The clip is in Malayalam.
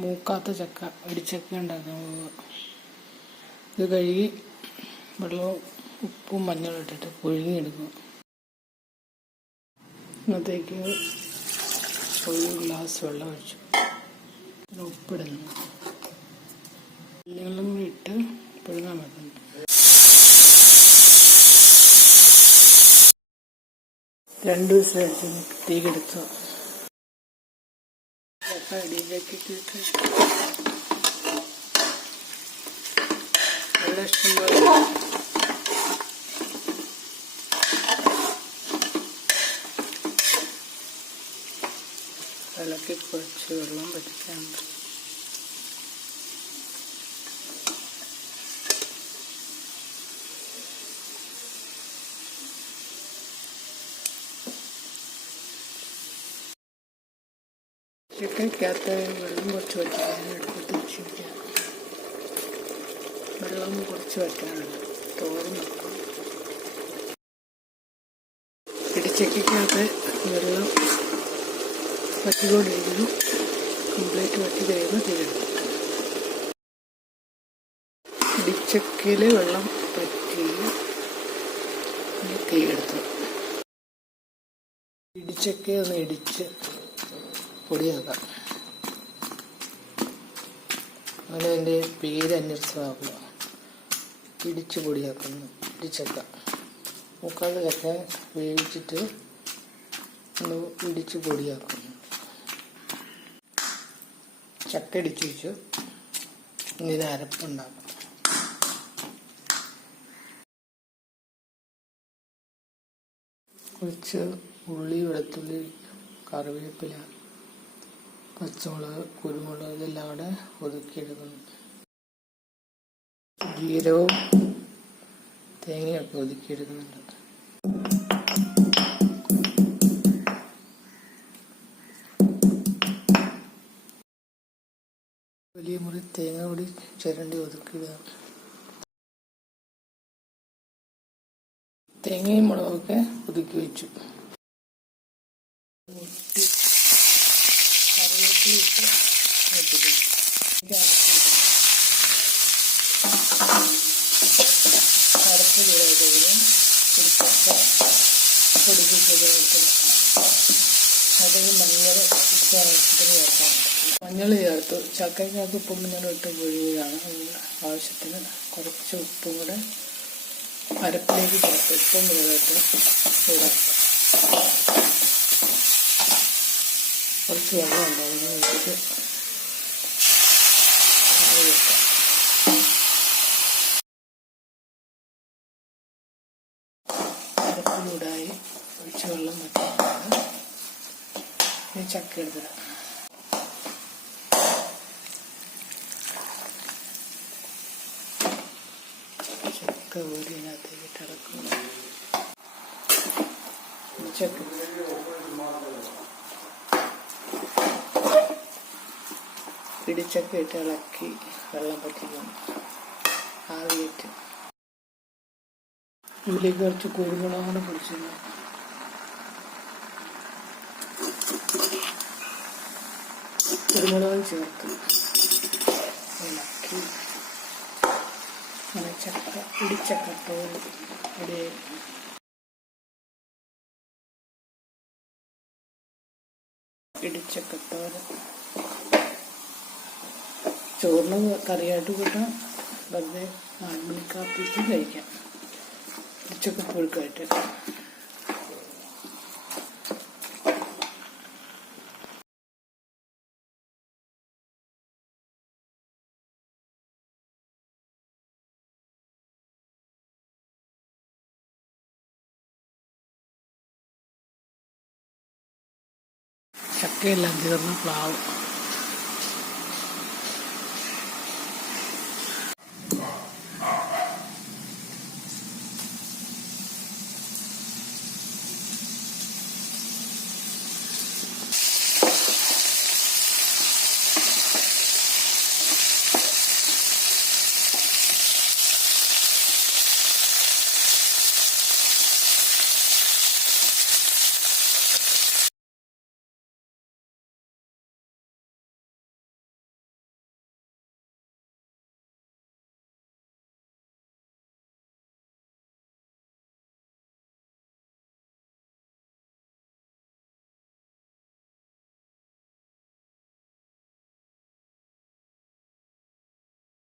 മൂക്കാത്ത ചക്ക ഇടിച്ചക്ക ഉണ്ടാക്കാൻ പോവുക. ഇത് കഴുകി വെള്ളവും ഉപ്പും മഞ്ഞളും ഇട്ടിട്ട് പുഴുങ്ങിയെടുക്കുക. ഇന്നത്തേക്ക് ഒരു ഗ്ലാസ് വെള്ളം ഒഴിച്ചു, ഉപ്പിടുന്നു, എല്ലാം കൂടി ഇട്ട് പുഴുങ്ങാൻ വെക്കുന്നു. 2 വിസിലടിച്ച് തീയെടുത്തു. ചക്ക ഇടിയിലേക്ക് ഇട്ടിട്ട് നല്ല ഇഷ്ടംപോലെ ഇളക്കി കുറച്ച് വെള്ളം വറ്റിക്കാനുണ്ട്. ചക്കയ്ക്കകത്ത് വെള്ളം കുറച്ച് വറ്റാൻ എടുത്തിട്ട് വെച്ചിരിക്കുക. വെള്ളം കുറച്ച് വറ്റാനുണ്ട്, തോരൻ വെക്കാം. ഇടിച്ചക്കയ്ക്കകത്ത് വെള്ളം വറ്റിക്കൊണ്ടിരിക്കുന്നു. കംപ്ലീറ്റ് വറ്റി കഴിയുമ്പോൾ തീരെടുക്കും. ഇടിച്ചക്കയിൽ വെള്ളം വറ്റി തീയെടുത്തു. ഇടിച്ചക്ക ഒന്ന് ഇടിച്ച് പൊടിയാക്കാം. അങ്ങനെ അതിൻ്റെ പേര് അന്വേഷിച്ചാക്കുക. ഇടിച്ച് പൊടിയാക്കുന്നു. ഇടിച്ചക്ക മുക്കാൽ ചക്ക വേവിച്ചിട്ട് ഒന്ന് ഇടിച്ച് പൊടിയാക്കുന്നു. ചക്ക ഇടിച്ച് വെച്ച് ഇതിന് അരപ്പുണ്ടാക്കും. കുറച്ച് ഉള്ളി, വെളുത്തുള്ളി, കറിവേപ്പില, പച്ചമുളക്, കുരുമുളക് ഇതെല്ലാം കൂടെ ഒതുക്കിയെടുക്കുന്നു. ജീരകവും തേങ്ങയൊക്കെ ഒതുക്കിയെടുക്കുന്നുണ്ട്. വലിയ മുറി തേങ്ങ കൂടി ചിരണ്ടി ഒതുക്കിയിടുക. തേങ്ങയും മുളകൊക്കെ ഒതുക്കി വെച്ചു. കറിവേപ്പിലിട്ട് അരപ്പ് ചൂടായിട്ട് പിടിച്ചൊക്കെ പൊടിപ്പിച്ചത് അതിൽ മഞ്ഞൾ ഇട്ടാവശ്യത്തിന് ചേർക്കാറുണ്ട്. മഞ്ഞൾ ചേർത്തു. ചക്കയ്ക്കകത്ത് ഉപ്പും മഞ്ഞളും ഇട്ട് പൊഴിയുകയാണ്. ആവശ്യത്തിന് കുറച്ച് ഉപ്പും കൂടെ അരപ്പിലേക്ക് ചേർത്ത് ഉപ്പും മുളകിട്ട് ചൂടാക്കുക. കുറച്ച് വെള്ളം ഉണ്ടാകുന്ന വെച്ച് അരപ്പ് ചൂടായി ഒഴിച്ച് വെള്ളം വെച്ചിട്ടുണ്ട്. ഇനി ചക്ക എടുത്തിട. ചക്ക ഊരിനകത്തേക്ക് ഇട്ടടക്കുന്നു. ചക്ക ഇടിച്ചക്ക ഇട്ട് ഇളക്കി വെള്ളം പറ്റിക്കുന്നു. ആവിയേറ്റ് ഇതിലേക്ക് കുറച്ച് കുരുമുളക് കൂടെ പൊടിച്ചിരുന്നു. കുരുമുളക് ചേർത്ത് ഇളക്കി അങ്ങനെ ചക്ക ഇടിച്ചക്കത്തോട് റെഡിയായി. ഇടിച്ചക്കത്തോട് ചോറിന് കറിയായിട്ട് കൂട്ടാം, വെറുതെ 4 മണിക്കാപ്പിക്ക് കഴിക്കാം. ഇടിച്ചക്ക പുഴുക്കായിട്ട്. ചക്കയെല്ലാം തീർന്ന് പ്ലാവ്